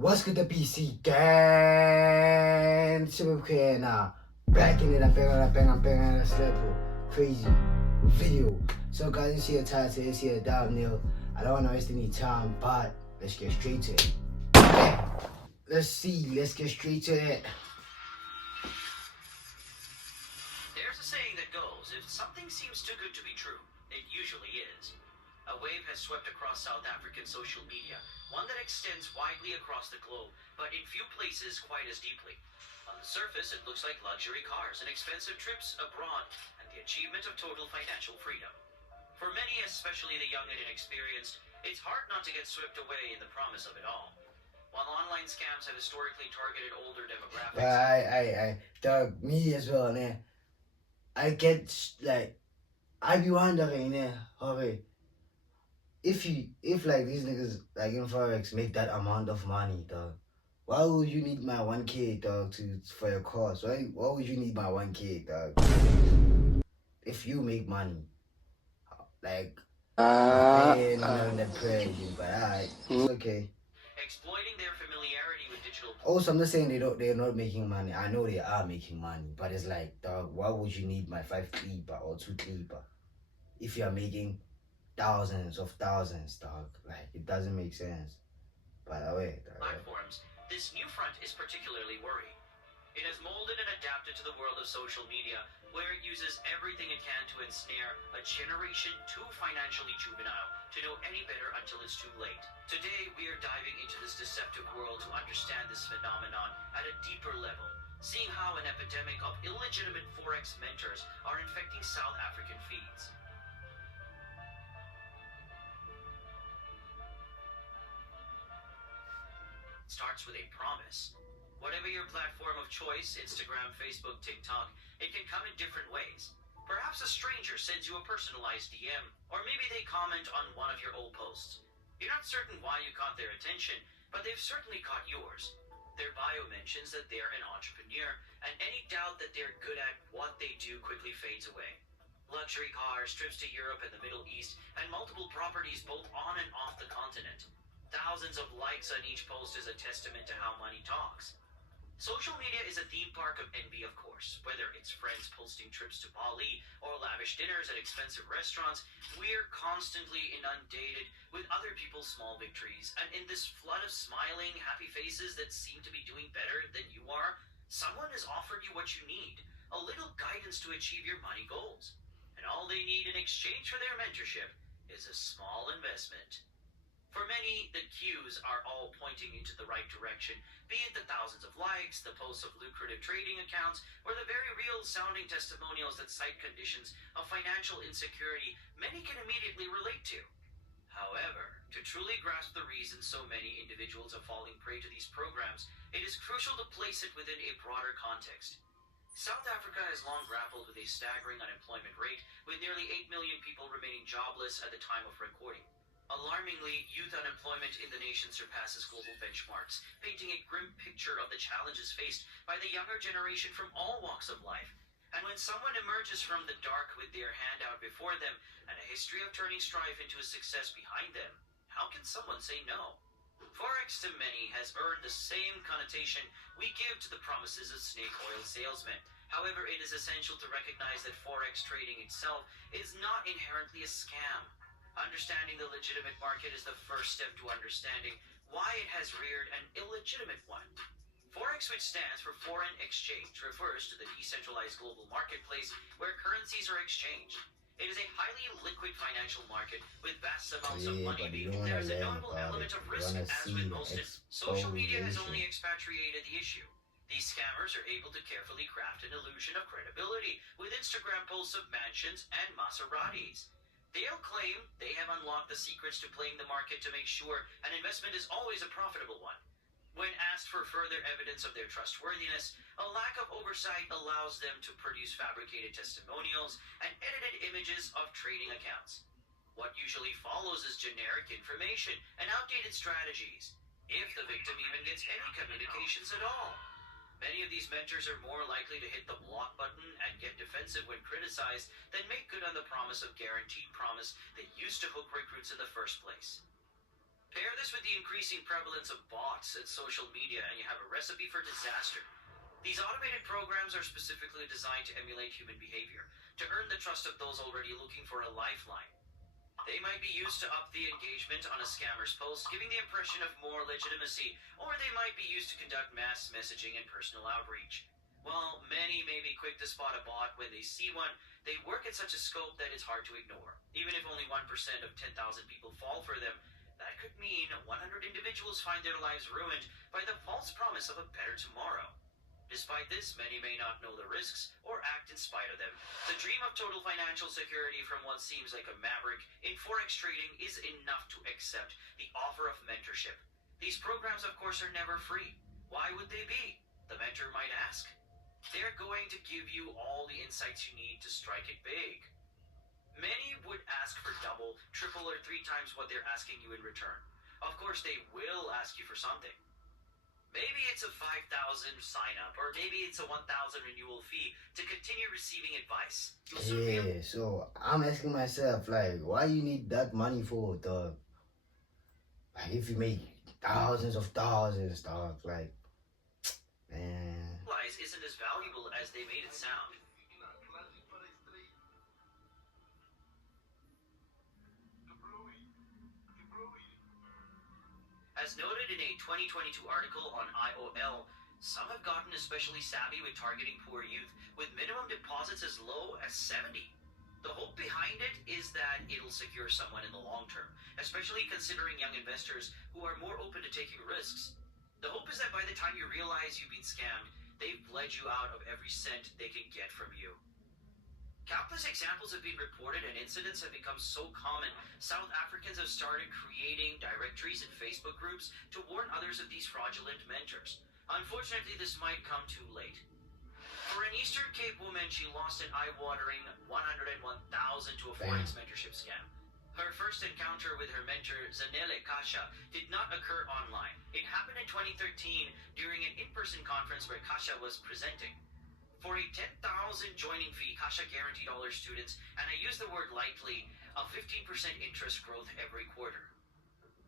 What's good, the PC gang? Super now. Backing it up, bang, that's level. Crazy video. So, guys, you see a title, you see a thumbnail. I don't want to waste any time, but let's get straight to it. Let's get straight to it. There's a saying that goes, if something seems too good to be true, it usually is. A wave has swept across South African social media, one that extends widely across the globe, but in few places quite as deeply. On the surface, it looks like luxury cars and expensive trips abroad, and the achievement of total financial freedom. For many, especially the young and inexperienced, it's hard not to get swept away in the promise of it all. While online scams have historically targeted older demographics... Dog, me as well, man. I get, like, I be wondering, if like these niggas like in FOREX make that amount of money, dog, why would you need my 1K, dog, for your course? Why would you need my 1K, dog? If you make money, like paying that prayer, but alright, it's okay. Exploiting their familiarity with digital... Also, I'm not saying they're not making money. I know they are making money, but it's like, dog, why would you need my 5 clipper or 2 clipper if you're making thousands of thousands, dog? Like, it doesn't make sense. By the way, platforms, this new front is particularly worrying. It has molded and adapted to the world of social media, where it uses everything it can to ensnare a generation too financially juvenile to know any better until it's too late. Today, we are diving into this deceptive world to understand this phenomenon at a deeper level, seeing how an epidemic of illegitimate Forex mentors are infecting South African feeds. Starts with a promise. Whatever your platform of choice, Instagram, Facebook, TikTok, it can come in different ways. Perhaps a stranger sends you a personalized DM, or maybe they comment on one of your old posts. You're not certain why you caught their attention, but they've certainly caught yours. Their bio mentions that they're an entrepreneur, and any doubt that they're good at what they do quickly fades away. Luxury cars, trips to Europe and the Middle East, and multiple properties both on and off the continent. Thousands of likes on each post is a testament to how money talks. Social media is a theme park of envy, of course. Whether it's friends posting trips to Bali or lavish dinners at expensive restaurants, we're constantly inundated with other people's small victories. And in this flood of smiling, happy faces that seem to be doing better than you are, someone has offered you what you need, a little guidance to achieve your money goals. And all they need in exchange for their mentorship is a small investment. For many, the cues are all pointing into the right direction, be it the thousands of likes, the posts of lucrative trading accounts, or the very real-sounding testimonials that cite conditions of financial insecurity many can immediately relate to. However, to truly grasp the reason so many individuals are falling prey to these programs, it is crucial to place it within a broader context. South Africa has long grappled with a staggering unemployment rate, with nearly 8 million people remaining jobless at the time of recording. Alarmingly, youth unemployment in the nation surpasses global benchmarks, painting a grim picture of the challenges faced by the younger generation from all walks of life. And when someone emerges from the dark with their hand out before them and a history of turning strife into a success behind them, how can someone say no? Forex to many has earned the same connotation we give to the promises of snake oil salesmen. However, it is essential to recognize that Forex trading itself is not inherently a scam. Understanding the legitimate market is the first step to understanding why it has reared an illegitimate one. Forex, which stands for foreign exchange, refers to the decentralized global marketplace where currencies are exchanged. It is a highly liquid financial market with vast amounts of money being. There is a notable element of risk, as with most. Social media has only expatriated the issue. These scammers are able to carefully craft an illusion of credibility with Instagram posts of mansions and Maseratis. They'll claim they have unlocked the secrets to playing the market to make sure an investment is always a profitable one. When asked for further evidence of their trustworthiness, a lack of oversight allows them to produce fabricated testimonials and edited images of trading accounts. What usually follows is generic information and outdated strategies, if the victim even gets any communications at all. Many of these mentors are more likely to hit the block button and get defensive when criticized than make good on the promise of guaranteed promise that used to hook recruits in the first place. Pair this with the increasing prevalence of bots and social media, and you have a recipe for disaster. These automated programs are specifically designed to emulate human behavior, to earn the trust of those already looking for a lifeline. They might be used to up the engagement on a scammer's post, giving the impression of more legitimacy, or they might be used to conduct mass messaging and personal outreach. While many may be quick to spot a bot when they see one, they work at such a scope that it's hard to ignore. Even if only 1% of 10,000 people fall for them, that could mean 100 individuals find their lives ruined by the false promise of a better tomorrow. Despite this, many may not know the risks or act in spite of them. The dream of total financial security from what seems like a maverick in Forex trading is enough to accept the offer of mentorship. These programs, of course, are never free. Why would they be? The mentor might ask. They're going to give you all the insights you need to strike it big. Many would ask for double, triple, or 3 times what they're asking you in return. Of course, they will ask you for something. Maybe it's a 5,000 sign up, or maybe it's a 1,000 renewal fee to continue receiving advice. Yeah, so I'm asking myself, like, why you need that money for, dog? Like, if you make thousands, dog, like, man. Realize isn't as valuable as they made it sound. As noted in a 2022 article on IOL, some have gotten especially savvy with targeting poor youth with minimum deposits as low as 70. The hope behind it is that it'll secure someone in the long term, especially considering young investors who are more open to taking risks. The hope is that by the time you realize you've been scammed, they've bled you out of every cent they can get from you. Countless examples have been reported and incidents have become so common, South Africans have started creating directories and Facebook groups to warn others of these fraudulent mentors. Unfortunately, this might come too late. For an Eastern Cape woman, she lost an eye-watering $101,000 to a Forex mentorship scam. Her first encounter with her mentor, Zanele Kasha, did not occur online. It happened in 2013 during an in-person conference where Kasha was presenting. For a 10,000 joining fee, Kasha guaranteed all her students, and I use the word lightly, a 15% interest growth every quarter.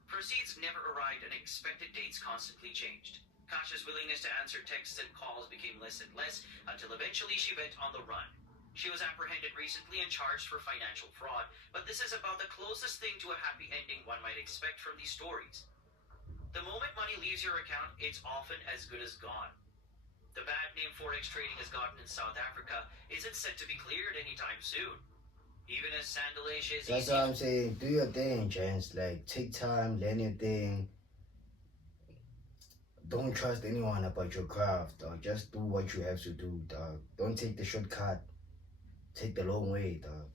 Proceeds never arrived and expected dates constantly changed. Kasha's willingness to answer texts and calls became less and less until eventually she went on the run. She was apprehended recently and charged for financial fraud, but this is about the closest thing to a happy ending one might expect from these stories. The moment money leaves your account, it's often as good as gone. The bad name Forex trading has gotten in South Africa isn't set to be cleared anytime soon. Even as Sandalage is That's easy. what I'm saying. Do your thing, Chance. Like, take time, learn your thing. Don't trust anyone about your craft, dog. Just do what you have to do, dog. Don't take the shortcut. Take the long way, dog.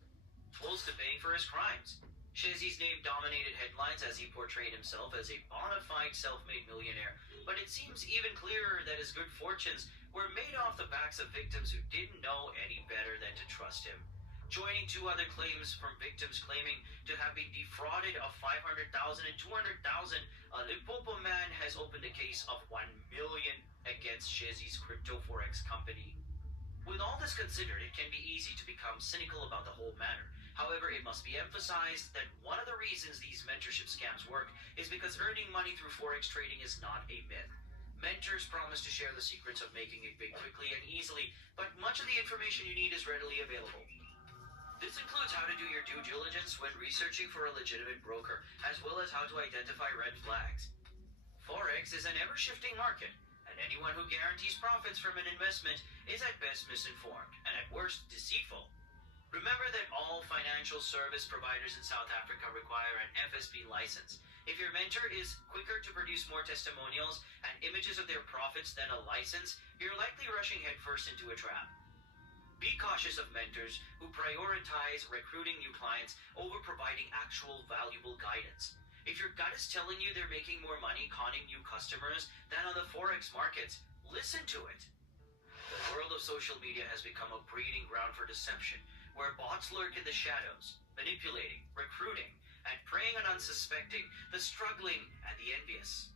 Close to paying for his crimes. Shezzy's name dominated headlines as he portrayed himself as a bona fide self-made millionaire, but it seems even clearer that his good fortunes were made off the backs of victims who didn't know any better than to trust him. Joining 2 other claims from victims claiming to have been defrauded of 500,000 and 200,000, Limpopo man has opened a case of 1 million against Shezzy's crypto Forex company. With all this considered, it can be easy to become cynical about the whole matter. However, it must be emphasized that one of the reasons these mentorship scams work is because earning money through Forex trading is not a myth. Mentors promise to share the secrets of making it big quickly and easily, but much of the information you need is readily available. This includes how to do your due diligence when researching for a legitimate broker, as well as how to identify red flags. Forex is an ever-shifting market, and anyone who guarantees profits from an investment is at best misinformed, and at worst deceitful. Remember that all financial service providers in South Africa require an FSP license. If your mentor is quicker to produce more testimonials and images of their profits than a license, you're likely rushing headfirst into a trap. Be cautious of mentors who prioritize recruiting new clients over providing actual valuable guidance. If your gut is telling you they're making more money conning new customers than on the Forex markets, listen to it. The world of social media has become a breeding ground for deception, where bots lurk in the shadows, manipulating, recruiting, and preying on unsuspecting, the struggling, and the envious.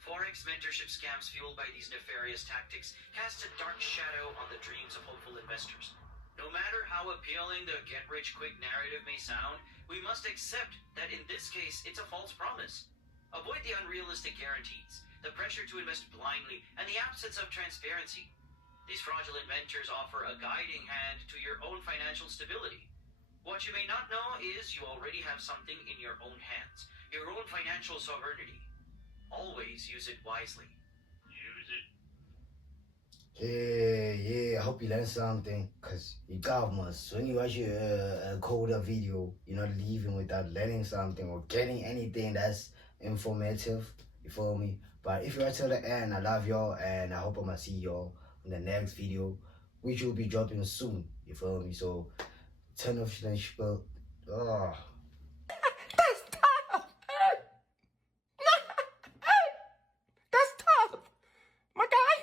Forex mentorship scams fueled by these nefarious tactics cast a dark shadow on the dreams of hopeful investors. No matter how appealing the get-rich-quick narrative may sound, we must accept that in this case, it's a false promise. Avoid the unrealistic guarantees, the pressure to invest blindly, and the absence of transparency. These fraudulent mentors offer a guiding hand to your own financial stability. What you may not know is you already have something in your own hands, your own financial sovereignty. Always use it wisely. Use it. Yeah, I hope you learned something, because you got must. When you watch a coder video, you're not leaving without learning something or getting anything that's informative. You feel me? But if you're till the end, I love y'all, and I hope I'm gonna see y'all in the next video, which will be dropping soon. You feel me? So turn off the spiel. Oh. That's tough. That's tough. My guy.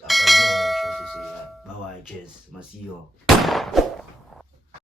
I know what I should say. Bye bye, cheers. I'ma see y'all.